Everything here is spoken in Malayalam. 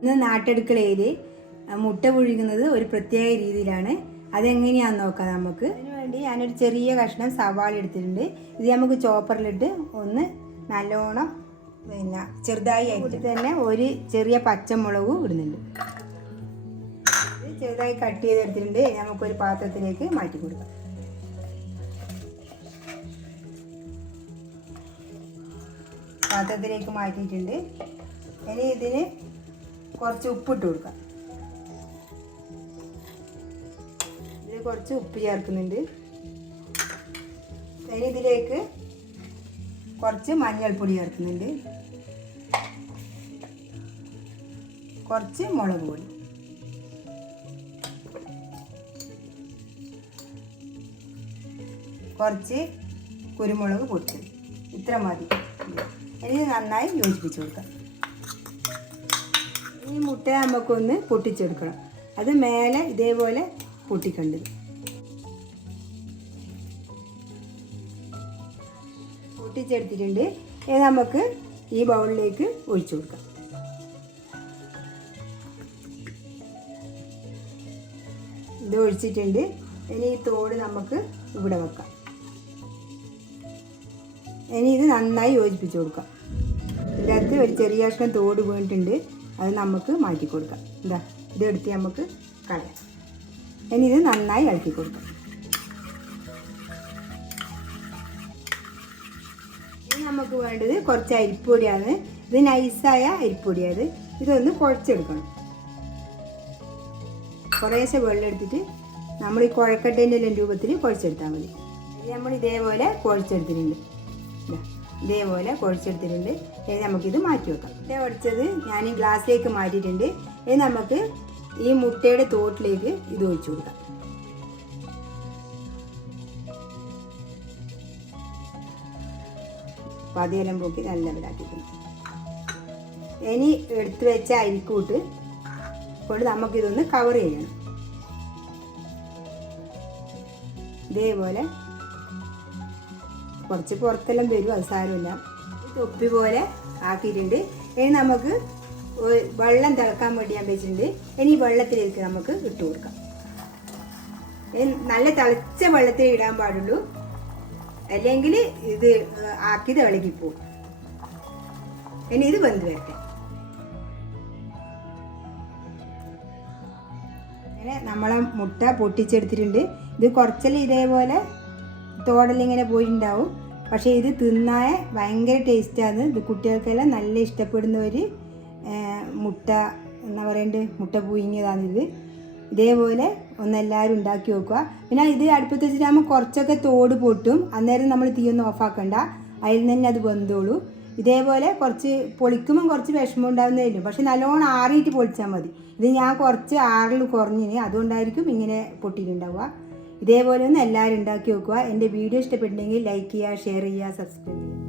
ഇന്ന് നാട്ടടുക്കളയിൽ മുട്ട പുഴുങ്ങുന്നത് ഒരു പ്രത്യേക രീതിയിലാണ്. അതെങ്ങനെയാണെന്ന് നോക്കാം നമുക്ക്. അതിനുവേണ്ടി ഞാനൊരു ചെറിയ കഷ്ണം സവാള എടുത്തിട്ടുണ്ട്. ഇത് നമുക്ക് ചോപ്പറിലിട്ട് ഒന്ന് നല്ലോണം ചെറുതായി ആയിട്ട് തന്നെ ഒരു ചെറിയ പച്ചമുളകും ഇടുന്നുണ്ട്. ഇത് ചെറുതായി കട്ട് ചെയ്തെടുത്തിട്ടുണ്ട്. നമുക്കൊരു പാത്രത്തിലേക്ക് മാറ്റി കൊടുക്കാം. പാത്രത്തിലേക്ക് മാറ്റിയിട്ടുണ്ട്. ഇനി ഇതിന് കുറച്ച് ഉപ്പിട്ട് കൊടുക്കാം. ഇതിൽ കുറച്ച് ഉപ്പ് ചേർക്കുന്നുണ്ട്. ഇനി ഇതിലേക്ക് കുറച്ച് മഞ്ഞൾപ്പൊടി ചേർക്കുന്നുണ്ട്, കുറച്ച് മുളക് പൊടി, കുറച്ച് കുരുമുളക് പൊടിച്ചത്. ഇത്ര മതി. ഇനി നന്നായി യോജിപ്പിച്ച് കൊടുക്കാം. ഈ മുട്ട നമുക്കൊന്ന് പൊട്ടിച്ചെടുക്കണം. അത് മേലെ ഇതേപോലെ പൊട്ടിക്കണ്ടത്. പൊട്ടിച്ചെടുത്തിട്ടുണ്ട്. ഇത് നമുക്ക് ഈ ബൗളിലേക്ക് ഒഴിച്ചു കൊടുക്കാം. ഇത് ഒഴിച്ചിട്ടുണ്ട്. ഇനി ഈ തോട് നമുക്ക് ഇവിടെ വെക്കാം. ഇനി ഇത് നന്നായി യോജിപ്പിച്ച് കൊടുക്കാം. ഇതിൻ്റെ അകത്ത് ഒരു ചെറിയ കഷ്ണം തോട് വീണിട്ടുണ്ട്. അത് നമുക്ക് മാറ്റി കൊടുക്കാം. ഇതെടുത്ത് നമുക്ക് കളയാം. ഇനി ഇത് നന്നായി ഇളക്കി കൊടുക്കാം. ഇനി നമുക്ക് വേണ്ടത് കുറച്ച് അരിപ്പൊടിയാണ്. ഇത് നൈസായ അരിപ്പൊടിയാണ്. ഇതൊന്ന് കുഴച്ചെടുക്കണം. കുറേശ്ശെ വെള്ളം എടുത്തിട്ട് നമ്മൾ ഈ കുഴക്കട്ടേൻ്റെ എല്ലാം രൂപത്തിൽ കുഴച്ചെടുത്താൽ മതി. നമ്മൾ ഇതേപോലെ കുഴച്ചെടുത്തിട്ടുണ്ട്. ഇതേപോലെ കുഴച്ചെടുത്തിട്ടുണ്ട്. ഇനി നമുക്കിത് മാറ്റി വെക്കാം. മുട്ട ഉടച്ചത് ഞാൻ ഈ ഗ്ലാസ്സിലേക്ക് മാറ്റിയിട്ടുണ്ട്. ഇനി നമുക്ക് ഈ മുട്ടയുടെ തോട്ടിലേക്ക് ഇത് ഒഴിച്ചു കൊടുക്കാം. പതിയെല്ലാം പോക്കി നല്ല വിടാക്കിയിട്ടുണ്ട്. ഇനി എടുത്തു വെച്ച അരിക്കൂട്ട് കൊണ്ട് നമുക്കിതൊന്ന് കവർ ചെയ്യണം. ഇതേപോലെ കുറച്ച് പുറത്തെല്ലാം വരും, അത് സാരമില്ല. തൊപ്പി പോലെ ആക്കിയിട്ടുണ്ട്. ഇനി നമുക്ക് വെള്ളം തിളക്കാൻ വേണ്ടി ഞാൻ വെച്ചിട്ടുണ്ട്. ഇനി വെള്ളത്തിലേക്ക് നമുക്ക് ഇട്ട് കൊടുക്കാം. നല്ല തിളച്ച വെള്ളത്തിൽ ഇടാൻ പാടുള്ളൂ, അല്ലെങ്കിൽ ഇത് ആക്കിയത് ഇളകിപ്പോവും. ഇനി ഇത് വെന്ത് വരട്ടെ. അങ്ങനെ നമ്മളെ മുട്ട പൊട്ടിച്ചെടുത്തിട്ടുണ്ട്. ഇത് കുറച്ചെല്ലാം ഇതേപോലെ തോടലിങ്ങനെ പോയിട്ടുണ്ടാവും. പക്ഷേ ഇത് തിന്നാൻ ഭയങ്കര ടേസ്റ്റാണ്. ഇത് കുട്ടികൾക്കെല്ലാം നല്ല ഇഷ്ടപ്പെടുന്ന ഒരു മുട്ട എന്താ പറയണ്ടത്, മുട്ട പുഴുങ്ങിയതാണിത്. ഇതേപോലെ ഒന്നെല്ലാവരും ഉണ്ടാക്കി വെക്കുക. പിന്നെ ഇത് അടുപ്പത്ത് വെച്ചിട്ടാകുമ്പോൾ കുറച്ചൊക്കെ തോട് പൊട്ടും. അന്നേരം നമ്മൾ തീയൊന്നും ഓഫാക്കണ്ട, അതിൽ നിന്ന് തന്നെ അത് വെന്തോളൂ. ഇതേപോലെ കുറച്ച് പൊളിക്കുമ്പം കുറച്ച് വിഷമം ഉണ്ടാകുന്നതിലും, പക്ഷെ നല്ലോണം ആറിയിട്ട് പൊളിച്ചാൽ മതി. ഇത് ഞാൻ കുറച്ച് ആറിൽ കുറഞ്ഞിന്, അതുകൊണ്ടായിരിക്കും ഇങ്ങനെ പൊട്ടിയിട്ടുണ്ടാവുക. ഇതേപോലെ ഒന്ന് എല്ലാവരും ഉണ്ടാക്കി വെക്കുക. എൻ്റെ വീഡിയോ ഇഷ്ടപ്പെട്ടെങ്കിൽ ലൈക്ക് ചെയ്യുക, ഷെയർ ചെയ്യുക, സബ്സ്ക്രൈബ് ചെയ്യുക.